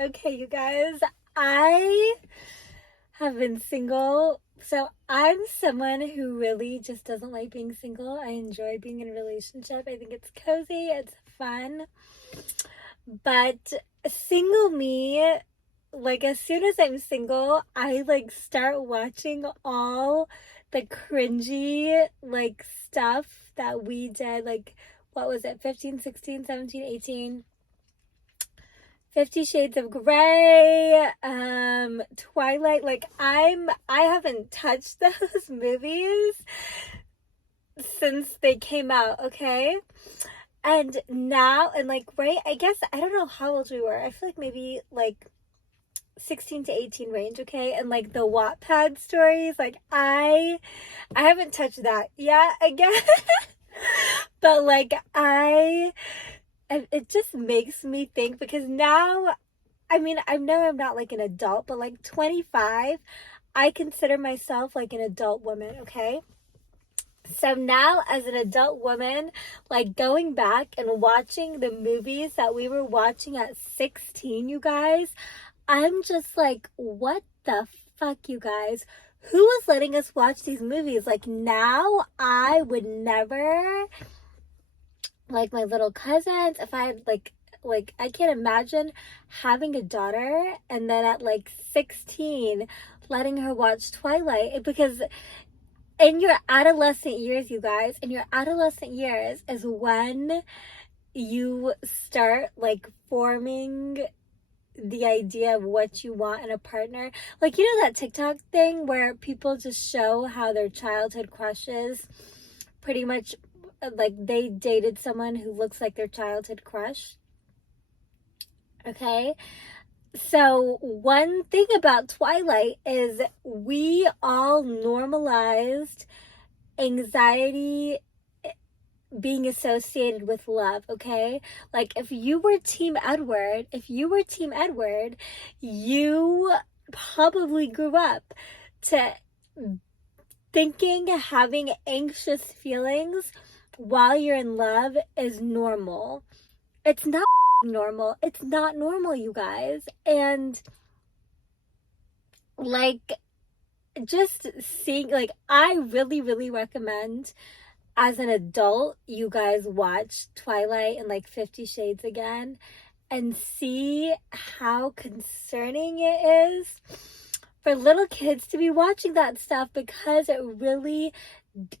Okay, you guys, I have been single. So I'm someone who really just doesn't like being single. I enjoy being in a relationship. I think it's cozy, it's fun. But single me, like as soon as I'm single, I like start watching all the cringy like stuff that we did. Like, what was it? 15, 16, 17, 18. 50 Shades of Grey, Twilight. Like I haven't touched those movies since they came out, okay? And now, and like, right, I guess, I don't know how old we were. I feel like maybe like 16 to 18 range, okay? And like the Wattpad stories, like I haven't touched that yet again. But like it just makes me think, because now, I mean, I know I'm not like an adult, but like 25, I consider myself like an adult woman, okay? So now, as an adult woman, like going back and watching the movies that we were watching at 16, you guys, I'm just like, what the fuck, you guys? Who was letting us watch these movies? Like now, I would never, like my little cousins, if I had like I can't imagine having a daughter and then at like 16 letting her watch Twilight, because in your adolescent years, you guys, in your adolescent years is when you start like forming the idea of what you want in a partner. Like, you know that TikTok thing where people just show how their childhood crushes pretty much, like, they dated someone who looks like their childhood crush. Okay? So one thing about Twilight is we all normalized anxiety being associated with love, okay? Like if you were Team Edward, you probably grew up to thinking having anxious feelings while you're in love is normal. It's not normal. It's not normal, you guys. And like, just seeing, like, I really, really recommend as an adult, you guys watch Twilight and like 50 Shades again and see how concerning it is for little kids to be watching that stuff, because it really,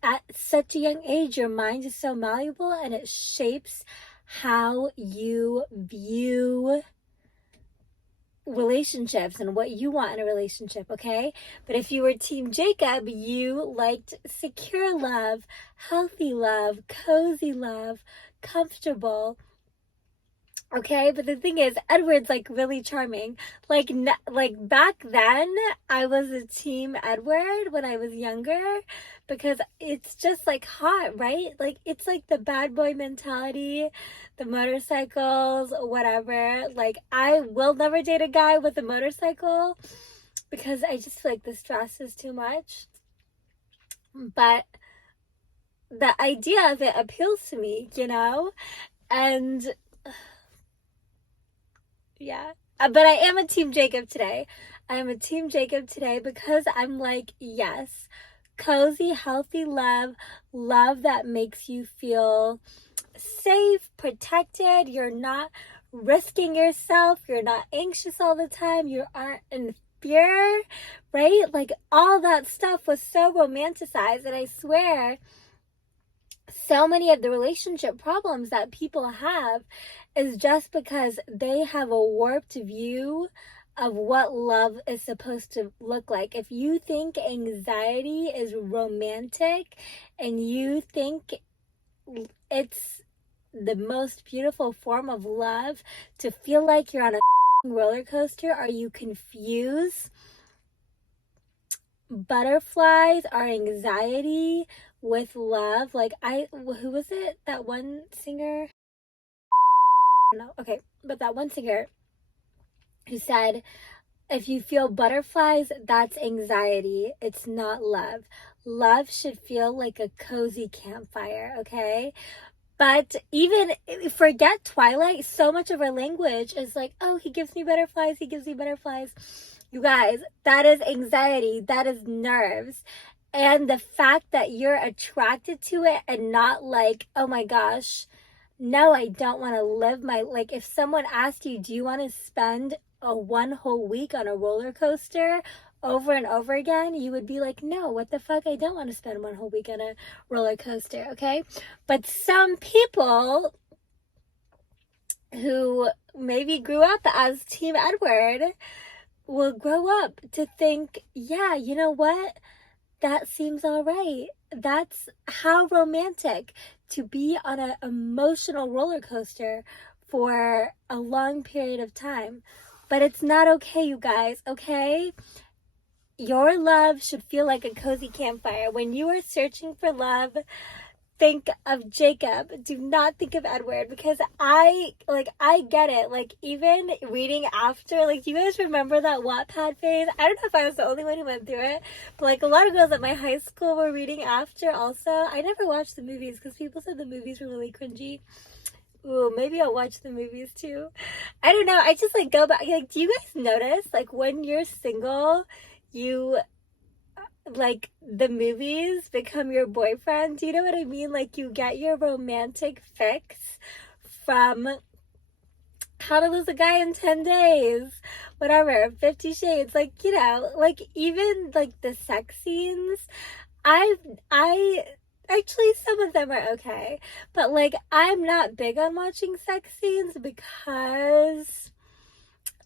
at such a young age, your mind is so malleable and it shapes how you view relationships and what you want in a relationship, okay? But if you were Team Jacob, you liked secure love, healthy love, cozy love, comfortable, okay? But the thing is, Edward's like really charming. Like back then, I was a Team Edward when I was younger, because it's just like hot, right? Like it's like the bad boy mentality, the motorcycles, whatever. Like I will never date a guy with a motorcycle because I just feel like the stress is too much. But the idea of it appeals to me, you know? And yeah. But I am a Team Jacob today. I am a Team Jacob today because I'm like, yes, cozy, healthy love that makes you feel safe, protected. You're not risking yourself. You're not anxious all the time. You aren't in fear, right? Like all that stuff was so romanticized. And I swear, so many of the relationship problems that people have is just because they have a warped view of what love is supposed to look like. If you think anxiety is romantic and you think it's the most beautiful form of love to feel like you're on a roller coaster, are you confused? Butterflies are anxiety with love. Like who was it? That one singer? No, okay, but that one singer who said, if you feel butterflies, that's anxiety. It's not love. Love should feel like a cozy campfire, okay? But even forget Twilight, so much of our language is like, oh, he gives me butterflies, he gives me butterflies. You guys, that is anxiety, that is nerves. And the fact that you're attracted to it and not like, oh my gosh, no, I don't want to live my, like if someone asked you, do you want to spend a one whole week on a roller coaster over and over again, you would be like, no, what the fuck, I don't want to spend one whole week on a roller coaster, okay? But some people who maybe grew up as Team Edward will grow up to think, yeah, you know what? That seems all right. That's how romantic to be on an emotional roller coaster for a long period of time. But it's not okay, you guys, okay? Your love should feel like a cozy campfire. When you are searching for love, think of Jacob. Do not think of Edward, because I get it. Like, even reading after, like, do you guys remember that Wattpad phase? I don't know if I was the only one who went through it, but like a lot of girls at my high school were reading after also. I never watched the movies because people said the movies were really cringy. Ooh, maybe I'll watch the movies too. I don't know. I just like go back. Like, do you guys notice, like, when you're single, you like the movies become your boyfriend? Do you know what I mean? Like, you get your romantic fix from How to Lose a Guy in 10 Days, whatever, 50 Shades, like, you know, like, even like the sex scenes, I actually, some of them are okay, but like, I'm not big on watching sex scenes because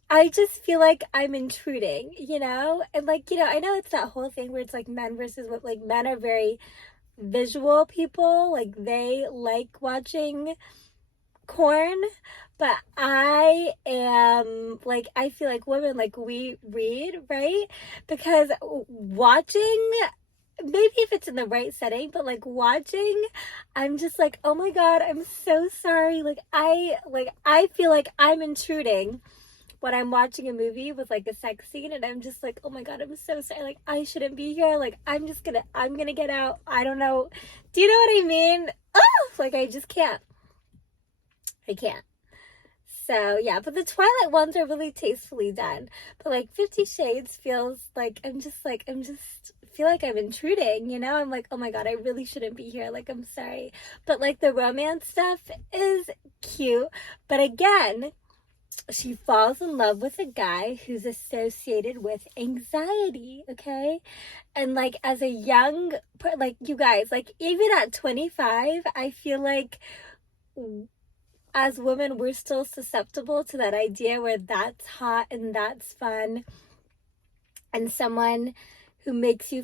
I just feel like I'm intruding, you know? And like, you know, I know it's that whole thing where it's like men versus what, like, men are very visual people, like they like watching corn, but I am like, I feel like women, like, we read, right? Because watching, maybe if it's in the right setting, but like watching, I'm just like, oh my god, I'm so sorry. Like I feel like I'm intruding when I'm watching a movie with like a sex scene, and I'm just like, oh my god, I'm so sorry. Like, I shouldn't be here. Like, I'm gonna get out. I don't know. Do you know what I mean? Oh, like, I just can't. I can't. So yeah, but the Twilight ones are really tastefully done. But like 50 Shades feels like I'm just feel like I'm intruding, you know? I'm like, oh my god, I really shouldn't be here. Like, I'm sorry. But like the romance stuff is cute. But again, she falls in love with a guy who's associated with anxiety, okay? And like, as a young, like, you guys, like, even at 25, I feel like as women, we're still susceptible to that idea where that's hot and that's fun, and someone who makes you